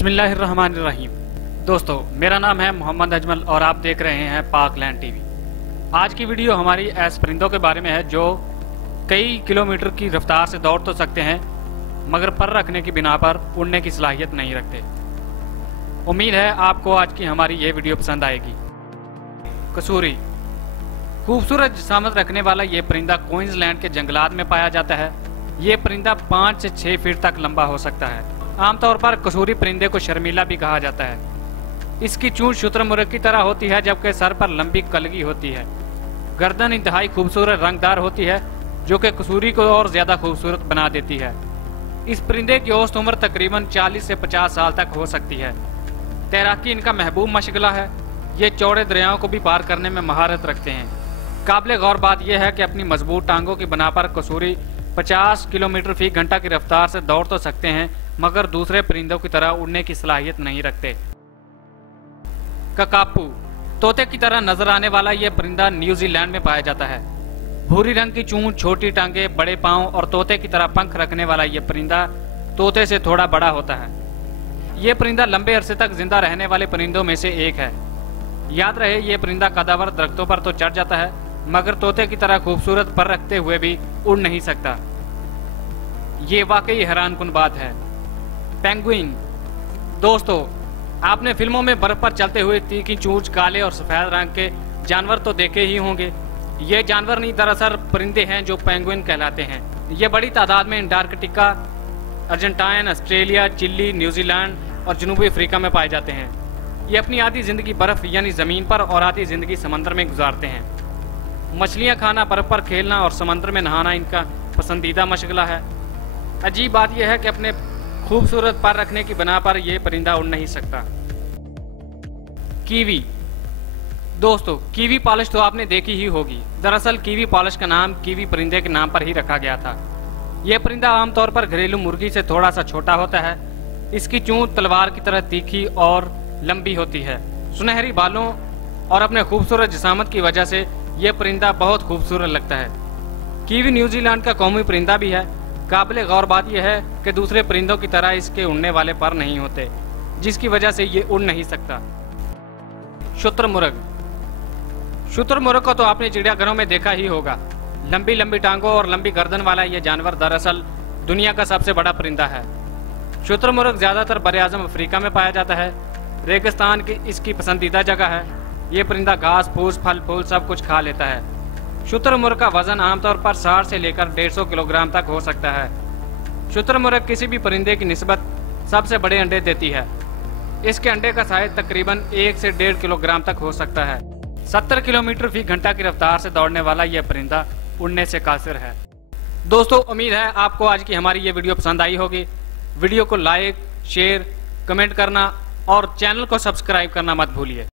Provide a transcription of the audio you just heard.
बिस्मिल्लाहिर्रहमानिर्रहीम। दोस्तों, मेरा नाम है मोहम्मद अजमल और आप देख रहे हैं पाकलैंड टीवी। आज की वीडियो हमारी ऐसे परिंदों के बारे में है जो कई किलोमीटर की रफ्तार से दौड़ तो सकते हैं मगर पर रखने की बिना पर उड़ने की सलाहियत नहीं रखते। उम्मीद है आपको आज की हमारी ये वीडियो पसंद आएगी। कसूरी खूबसूरत जिसामत रखने वाला ये परिंदा क्वींसलैंड के जंगलात में पाया जाता है। ये परिंदा 5 से 6 फीट तक लंबा हो सकता है। आमतौर पर कसूरी परिंदे को शर्मीला भी कहा जाता है। इसकी चोंच शुतुरमुर्ग की तरह होती है जबकि सर पर लंबी कलगी होती है। गर्दन इंतहाई खूबसूरत रंगदार होती है जो कि कसूरी को और ज्यादा खूबसूरत बना देती है। इस परिंदे की औसत उम्र तकरीबन 40 से 50 साल तक हो सकती है। तैराकी इनका महबूब मशगला है। ये चौड़े दरियाओं को भी पार करने में महारत रखते हैं। काबिल गौर बात यह है कि अपनी मजबूत टांगों की बना पर कसूरी 50 किलोमीटर फी घंटा की रफ्तार से दौड़ तो सकते हैं मगर दूसरे परिंदों की तरह उड़ने की सलाहियत नहीं रखते। ककापू तोते की तरह नजर आने वाला यह परिंदा न्यूजीलैंड में पाया जाता है। भूरी रंग की चोंच, छोटी टांगे, बड़े पांव और तोते की तरह पंख रखने वाला यह परिंदा तोते से थोड़ा बड़ा होता है। यह परिंदा लंबे अरसे तक जिंदा रहने वाले परिंदों में से एक है। याद रहे, यह परिंदा कदावर दरख्तों पर तो चढ़ जाता है मगर तोते की तरह खूबसूरत पर रखते हुए भी उड़ नहीं सकता। ये वाकई हैरानकुन बात है। पेंगुइन दोस्तों, आपने फिल्मों में बर्फ पर चलते हुए तीखी चोंच, काले और सफेद रंग के जानवर तो देखे ही होंगे। ये जानवर नहीं, दरअसल परिंदे हैं जो पेंगुइन कहलाते हैं। ये बड़ी तादाद में Antarctica, Argentine, Australia, Chile, New Zealand और जनूबी अफ्रीका में पाए जाते हैं। ये अपनी आधी जिंदगी बर्फ यानी जमीन पर और आधी जिंदगी समंदर में गुजारते हैं। मछलियां खाना, बर्फ पर खेलना और समंदर में नहाना इनका पसंदीदा मशगला है। अजीब बात यह है कि अपने खूबसूरत पर रखने की बना पर यह परिंदा उड़ नहीं सकता। कीवी दोस्तों, कीवी पॉलिश तो आपने देखी ही होगी। दरअसल कीवी पॉलिश का नाम कीवी परिंदे के नाम पर ही रखा गया था। यह परिंदा आमतौर पर घरेलू मुर्गी से थोड़ा सा छोटा होता है। इसकी चोंच तलवार की तरह तीखी और लंबी होती है। सुनहरी बालों और अपने खूबसूरत जिसामत की वजह से यह परिंदा बहुत खूबसूरत लगता है। कीवी न्यूजीलैंड का कौमी परिंदा भी है। काबिल गौर बात यह है कि दूसरे परिंदों की तरह इसके उड़ने वाले पर नहीं होते, जिसकी वजह से ये उड़ नहीं सकता। शुतुरमुर्ग को तो आपने चिड़ियाघरों में देखा ही होगा। लंबी लंबी टांगों और लंबी गर्दन वाला यह जानवर दरअसल दुनिया का सबसे बड़ा परिंदा है। शुतुरमुर्ग ज्यादातर बरआज़म अफ्रीका में पाया जाता है। रेगिस्तान की इसकी पसंदीदा जगह है। ये परिंदा घास फूस, फल फूल सब कुछ खा लेता है। शुतुरमुर्ग का वजन आमतौर पर 60 से लेकर 150 किलोग्राम तक हो सकता है। शुतुरमुर्ग किसी भी परिंदे की निस्बत सबसे बड़े अंडे देती है। इसके अंडे का साइज तकरीबन 1 से 1.5 किलोग्राम तक हो सकता है। 70 किलोमीटर फी घंटा की रफ्तार से दौड़ने वाला यह परिंदा उड़ने से कासिर है। दोस्तों, उम्मीद है आपको आज की हमारी ये वीडियो पसंद आई होगी। वीडियो को लाइक, शेयर, कमेंट करना और चैनल को सब्सक्राइब करना मत भूलिए।